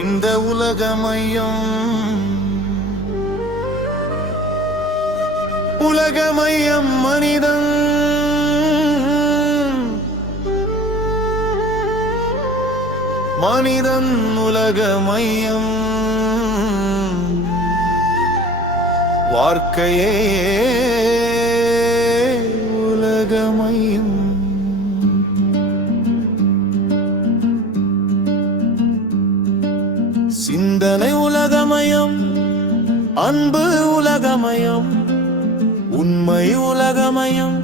இந்த உலகமையம் மனிதன் உலகமையம் வாழ்க்கையே உலகமையம் சிந்தனை உலகமயம், அன்பு உலகமயம், உண்மை உலகமயம்,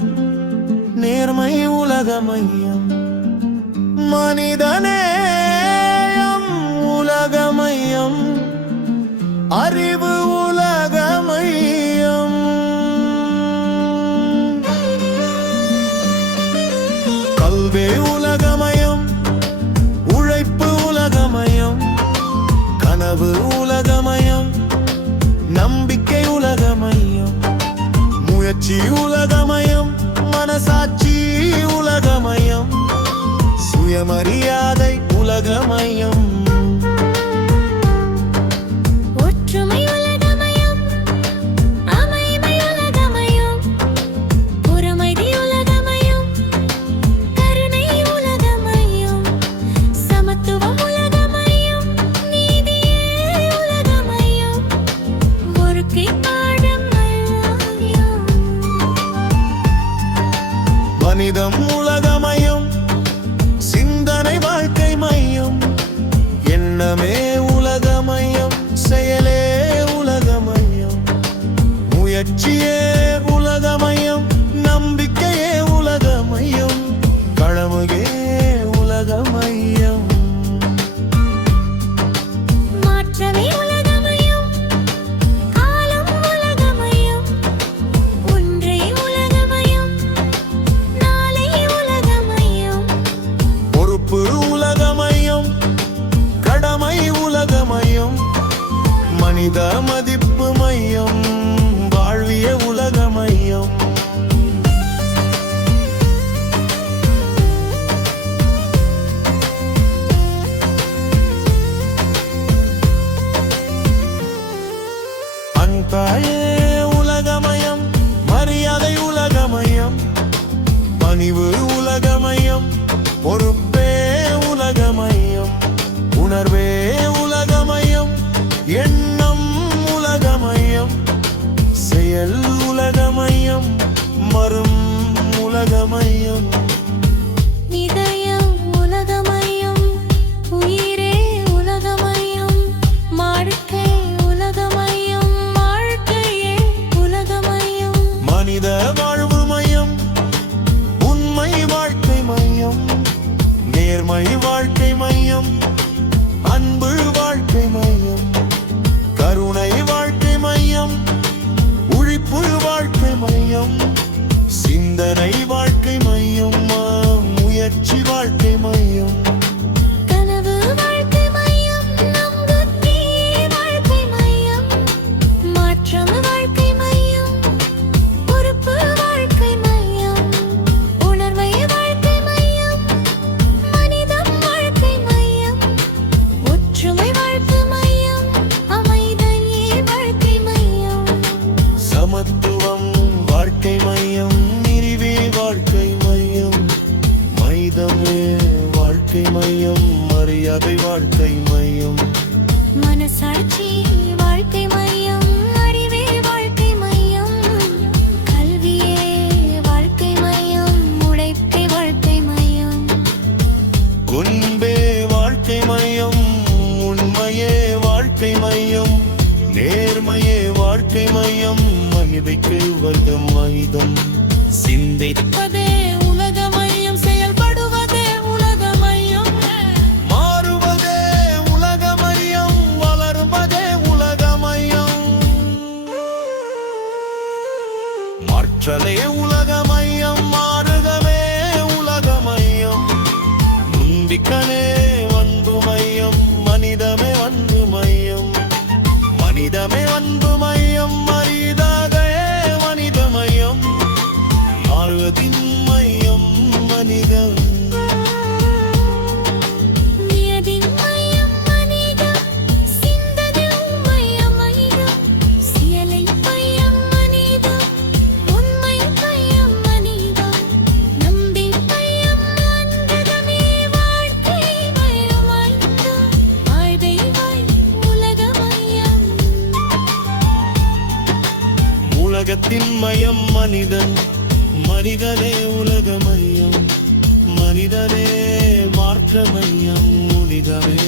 நேர்மை உலகமயம், மனிதநேயம் உலகமயம், அறிவு உலகமயம், கல்வி உலகமயம், உழைப்பு உலகமயம், கனவு உலகமயம், நம்பிக்கை உலகமயம், முயற்சி உலகமயம், மனசாட்சி உலகமயம், சுயமரியாதை உலகமயம், ஒற்றுமை உலகமயம், அமைதி உலகமயம், பொறுமைதி உலகமயம், கருணை உலகமயம், சமத்துவம் உலகமயம், நீதியே உலகமயம், ஒருக்கை பாடம் மனிதம் உலகமயம், சிந்தனை வாழ்க்கை மையம், எண்ணமே உலகமயம், செயலே உலகமயம், முயற்சியே உலகமயம், நம்பிக்கையே உலகமயம், களமுகே உலகமயம், மாற்றமே உலகமயம், காலம் உலகமயம், ஒன்றே உலகமயம், நாளை உலகமயம், பொறுப்பு உலகமயம், கடமை உலகமயம், மனித மதிப்பு மையம், வாழ்விய உலகமயம், அன்பாயே உலகமயம், மரியாதை உலகமயம், பணிவு உலகமயம், பொறுப்பே உலகமயம், உணர்வே உலகமயம், எண்ணம் உலகமயம், செயல் உலகமயம், மரும் உலகமயம், இதயம் உலகமயம், உயிரே உலகமயம், வாழ்க்கை உலகமயம், வாழ்க்கையே உலகமயம், மனித வாழ்வு மையம், உண்மை வாழ்க்கை மையம், நேர்மை வாழ்க்கை மையம், அன்பு வாழ்க்கை மையம், கருணை வாழ்க்கை மையம், உழைப்பு வாழ்க்கை மையம், சிந்தனை வாழ்க்கை மையம், முயற்சி வாழ்க்கை மையம், கனவு வாழ்க்கை மையம், நம்பிக்கை வாழ்க்கை மையம், மாற்றம் வாழ்க்கை மையம், பொறுப்பு வாழ்க்கை மையம், உணர்வை வாழ்க்கை மையம், மனிதம் வாழ்க்கை மையம், ஒற்றுமை வாழ்க்கை மையம், அமைதியே வாழ்க்கை மையம், சமத்துவம் வாழ்க்கை மையம், நிறைவே வாழ்க்கை மையம், மைதமே வாழ்க்கை மையம், மரியாதை வாழ்க்கை மையம், மனசாட்சி வாழ்க்கை மையம், அறிவே வாழ்க்கை மையம், கல்வியே வாழ்க்கை மையம், உழைப்பே வாழ்க்கை மையம், குன்பே வாழ்க்கை மையம், உண்மையே வாழ்க்கை மையம், நேர்மையே வாழ்க்கை மையம், மகிழ்ச்சிக்கு வல்லம் மைதம், சிந்திப்பதே உலகமயம், செயல்படுவதே உலகமயம், மாறுவதே உலகமயம், வளருவதே உலகமயம், மாற்றலே உலகமயம், மாறுகவே உலகமயம், நம்பிக்கனே அன்பு மையம், மனிதமே அன்பு மையம், மனிதமே அன்பு மையம், மரியாதையே மனித மையம், மாறுவதின் மையம் மனிதம், நியதின் மையம், மனிதம், மையம் மனிதன், மனிதனே உலக மையம், மனிதனே மாற்ற மையம், மனிதமே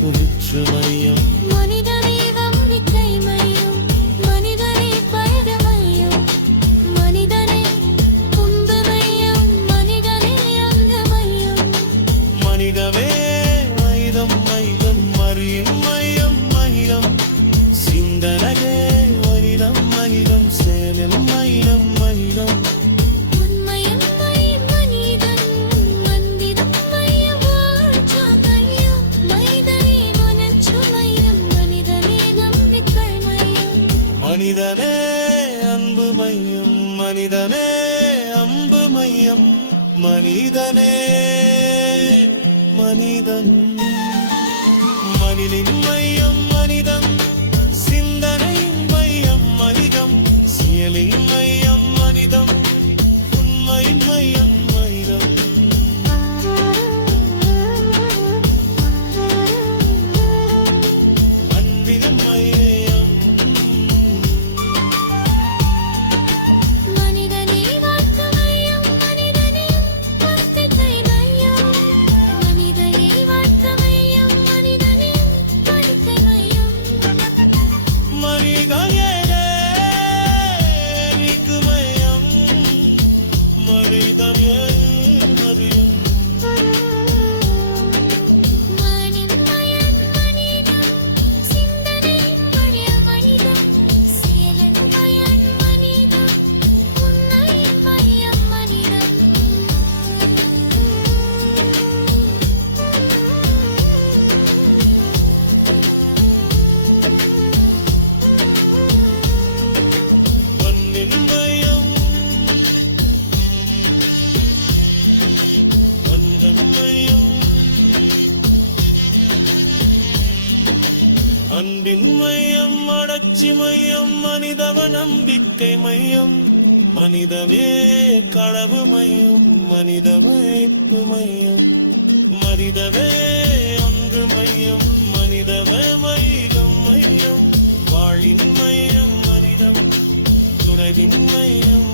முற்று மையம். மனிதனே நம்பிக்கை மையம், மனிதனே பரத மையம், மனிதனே உந்து மையம், மனிதனே அங்க மையம். மனிதமே மைதம் மைதம் மறியும் மையம் மகிழம், சிந்தனகே மகிழம் மகிழம், சேலம் மையம் மகிழம். உண்மையம் மனிதன், மந்திரம் மையம், வாழ்ச்ச மையம், மனிதனே மனச்சு மையம், மனிதனே நம்பிக்கை மையம். மனிதனே அன்பு மையம், மனிதனே அன்பு மையம், மனிதனே மனிதன். மனிதன் மையம் மனிதன், சிந்தனை மையம் மனிதம், செயலின் மையம் மனிதம், உண்மை மையம் மனிதம். அன்பின் மையம் மனிதனே வாழ்க்கை மையம், மனிதனே வாழ்க்கை மையம், மனிதனே வாழ்க்கை மையம், மனிதனே வாழ்க்கை மையம். மனிதனே நீக்கு மையம், மனிதனே மறியும். மனிதன் மயம் மனிதன், சிந்தனை மயம் மனிதன், செயலன் மயம் மனிதன், உண்மை மயம் மனிதன். மண்ணின் மையம், மனிதன் மையம், அன்பின் மையம், அடர்ச்சி மையம், மனிதவ நம்பிக்கை மையம், மனிதமே களவு மையம், மனித வைப்பு மையம், மனிதவே அங்கு மையம், மனிதவே மையம் மையம், வாழின் மையம் மனிதம், துறவின் மையம்